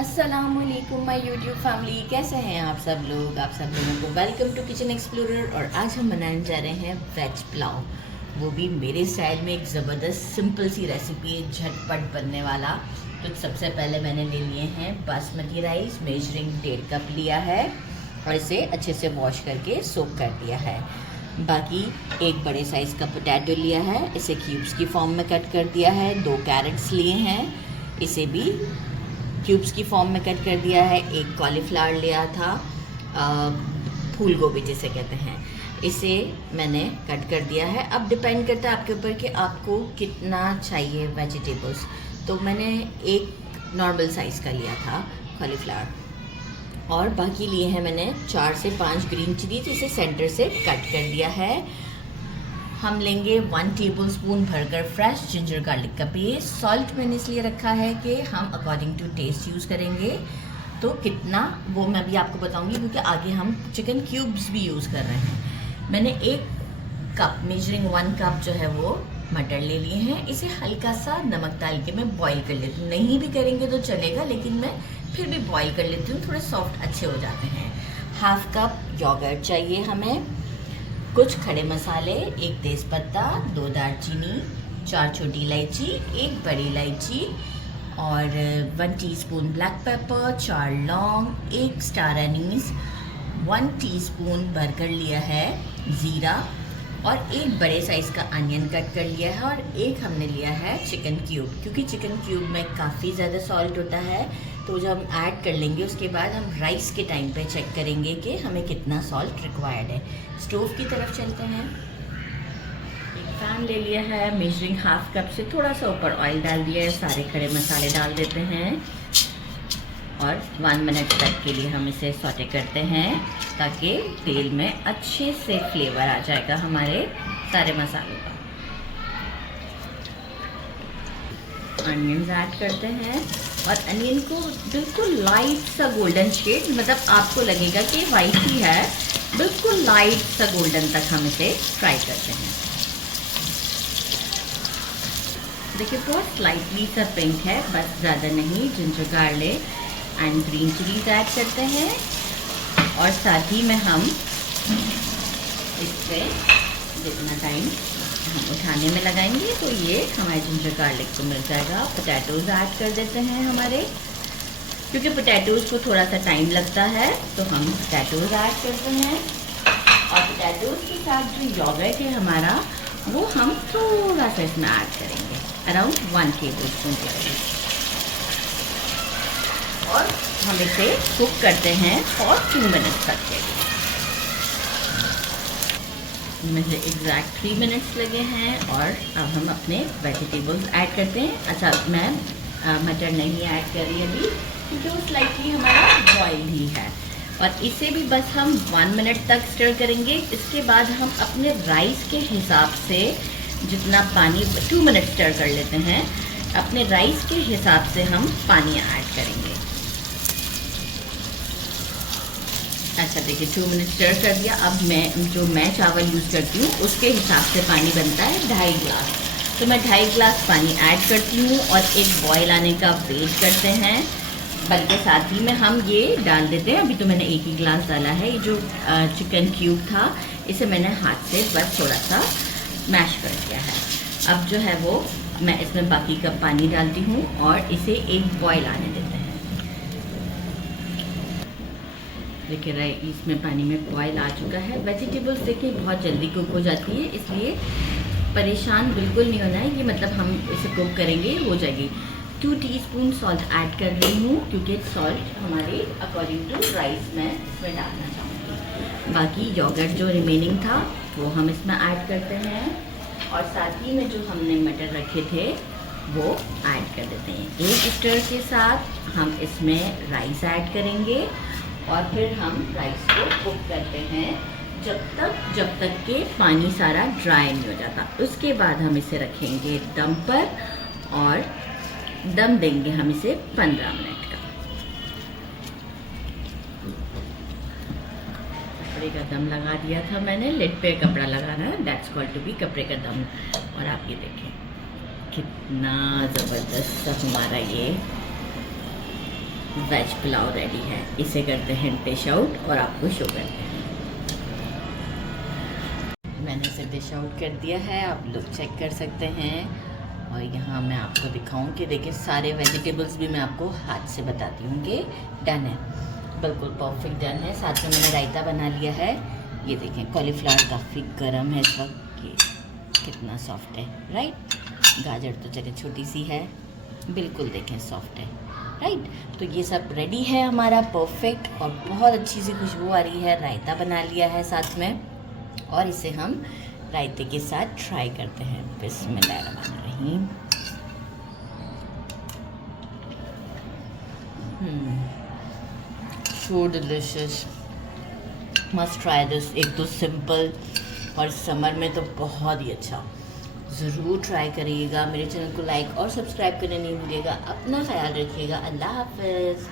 अस्सलामुअलैकुम my YouTube family, कैसे हैं आप सब लोग। आप सब लोगों को वेलकम टू किचन एक्सप्लोरर। और आज हम बनाने जा रहे हैं वेज पुलाव, वो भी मेरे स्टाइल में। एक ज़बरदस्त सिंपल सी रेसिपी है, झटपट बनने वाला। तो सबसे पहले मैंने ले लिए हैं बासमती राइस, मेजरिंग 1.5 कप लिया है और इसे अच्छे से वॉश करके सोक कर दिया है। बाकी एक बड़े साइज़ का पोटैटो लिया है, इसे क्यूब्स की फॉर्म में कट कर दिया है। 2 कैरेट्स लिए हैं, इसे भी क्यूब्स की फॉर्म में कट कर दिया है। एक कॉलीफ्लावर लिया था, फूल गोभी जिसे कहते हैं, इसे मैंने कट कर दिया है। अब डिपेंड करता है आपके ऊपर कि आपको कितना चाहिए वेजिटेबल्स। तो मैंने एक नॉर्मल साइज़ का लिया था कॉलीफ्लावर, और बाकी लिए हैं मैंने 4 से 5 ग्रीन चिली, जिसे सेंटर से कट कर दिया है। हम लेंगे 1 टेबलस्पून भरकर फ्रेश जिंजर गार्लिक का पेस्ट। सॉल्ट मैंने इसलिए रखा है कि हम अकॉर्डिंग टू टेस्ट यूज़ करेंगे, तो कितना वो मैं भी आपको बताऊंगी, क्योंकि आगे हम चिकन क्यूब्स भी यूज़ कर रहे हैं। मैंने 1 कप मेजरिंग 1 कप जो है वो मटर ले लिए हैं। इसे हल्का सा नमक डाल के मैं बॉईल कर लेती हूँ। नहीं भी करेंगे तो चलेगा, लेकिन मैं फिर भी बॉईल कर लेती हूँ, थोड़े सॉफ्ट अच्छे हो जाते हैं। 1/2 कप योगर्ट चाहिए हमें। कुछ खड़े मसाले, 1 तेज़पत्ता, 2 दालचीनी, 4 छोटी इलायची, 1 बड़ी इलायची और 1 टीस्पून ब्लैक पेपर, 4 लौंग, 1 स्टार एनीस, 1 टीस्पून भरकर लिया है ज़ीरा और 1 बड़े साइज़ का अनियन कट कर लिया है, और 1 हमने लिया है चिकन क्यूब। क्योंकि चिकन क्यूब में काफ़ी ज़्यादा सॉल्ट होता है, तो जब हम ऐड कर लेंगे उसके बाद हम राइस के टाइम पे चेक करेंगे कि हमें कितना सॉल्ट रिक्वायर्ड है। स्टोव की तरफ चलते हैं। एक पैन ले लिया है, मेजरिंग 1/2 कप से थोड़ा सा ऊपर ऑयल डाल दिया है। सारे खड़े मसाले डाल देते हैं और 1 मिनट तक के लिए हम इसे सौटे करते हैं, ताकि तेल में अच्छे से फ्लेवर आ जाएगा हमारे सारे मसालों का। अनियंस ऐड करते हैं और अनियन को बिल्कुल लाइट सा गोल्डन शेड, मतलब आपको लगेगा कि वाइट ही है, बिल्कुल लाइट सा गोल्डन तक हम इसे फ्राई करते हैं। देखिए बहुत स्लाइटली सा पिंक है, बस ज़्यादा नहीं। Ginger garlic and green chillies add करते हैं और साथ ही में हम इससे जितना टाइम हम उठाने में लगाएंगे तो ये हमारे जिंजर गार्लिक को मिल जाएगा। पोटैटोज़ ऐड कर देते हैं हमारे, क्योंकि पोटैटोज़ को थोड़ा सा टाइम लगता है, तो हम पोटैटोज़ ऐड करते हैं। और पोटैटोज़ के साथ जो योगर्ट है हमारा, वो हम थोड़ा सा इसमें ऐड करेंगे, अराउंड 1 टेबलस्पून के करीब, और हम इसे कुक करते हैं और 2 मिनट तक के लिए। मुझे एग्जैक्ट 3 मिनट्स लगे हैं। और अब हम अपने वेजिटेबल्स ऐड करते हैं। अच्छा, मैं मटर नहीं ऐड कर रही अभी, क्योंकि वो स्लाइटली हमारा बॉयल ही है। और इसे भी बस हम 1 मिनट तक स्टर करेंगे। इसके बाद हम अपने राइस के हिसाब से जितना पानी, 2 मिनट स्टर कर लेते हैं, अपने राइस के हिसाब से हम पानी ऐड करेंगे। अच्छा देखिए, 2 मिनट स्टर कर दिया। अब मैं चावल यूज़ करती हूँ उसके हिसाब से पानी बनता है 2.5 गिलास, तो मैं 2.5 गिलास पानी ऐड करती हूँ और एक बॉयल आने का वेट करते हैं। बल्कि साथ ही में हम ये डाल देते हैं, अभी तो मैंने 1 ही गिलास डाला है। ये जो चिकन क्यूब था, इसे मैंने हाथ से बस थोड़ा सा मैश कर दिया है। अब जो है वो मैं इसमें बाकी का पानी डालती हूँ और इसे एक बॉयल आने देते हैं। देखिए राइस में पानी में बॉयल आ चुका है। वेजिटेबल्स देखिए बहुत जल्दी कुक हो जाती है, इसलिए परेशान बिल्कुल नहीं होना है। ये मतलब हम इसे कुक करेंगे, हो जाएगी। 2 टीस्पून सॉल्ट ऐड कर रही हूँ, क्योंकि सॉल्ट हमारे अकॉर्डिंग टू राइस में इसमें डालना चाहूँगी। बाकी योगर्ट जो रिमेनिंग था वो हम इसमें ऐड करते हैं, और साथ ही में जो हमने मटर रखे थे वो ऐड कर देते हैं। एक स्टर के साथ हम इसमें राइस ऐड करेंगे और फिर हम राइस को कुक करते हैं जब तक के पानी सारा ड्राई नहीं हो जाता। उसके बाद हम इसे रखेंगे दम पर और दम देंगे हम इसे 15 मिनट का। कपड़े का दम लगा दिया था मैंने, लिड पे कपड़ा लगाना है, दैट्स कॉल्ड टू बी कपड़े का दम। और आप ये देखें कितना ज़बरदस्त हमारा ये वेज पुलाव रेडी है। इसे करते हैं डिश आउट और आपको शो करते हैं। मैंने इसे डिश आउट कर दिया है, आप लोग चेक कर सकते हैं। और यहाँ मैं आपको दिखाऊं कि देखिए सारे वेजिटेबल्स भी मैं आपको हाथ से बताती हूँ कि डन है, बिल्कुल परफेक्ट डन है। साथ में मैंने रायता बना लिया है। ये देखें कॉलीफ्लावर काफ़ी गर्म है इस वक्त, ये कितना सॉफ्ट है, राइट। गाजर तो चलिए छोटी सी है, बिल्कुल देखें सॉफ्ट है, राइट। तो ये सब रेडी है हमारा परफेक्ट, और बहुत अच्छी सी खुशबू आ रही है। रायता बना लिया है साथ में, और इसे हम रायते के साथ ट्राई करते हैं। बिस्मिल्लाहिर्रहमानिर्रहीम। So delicious, must try this. एक तो सिंपल और समर में तो बहुत ही अच्छा, ज़रूर ट्राई करिएगा। मेरे चैनल को लाइक और सब्सक्राइब करने नहीं भूलिएगा। अपना ख्याल रखिएगा। अल्लाह हाफ़िज़।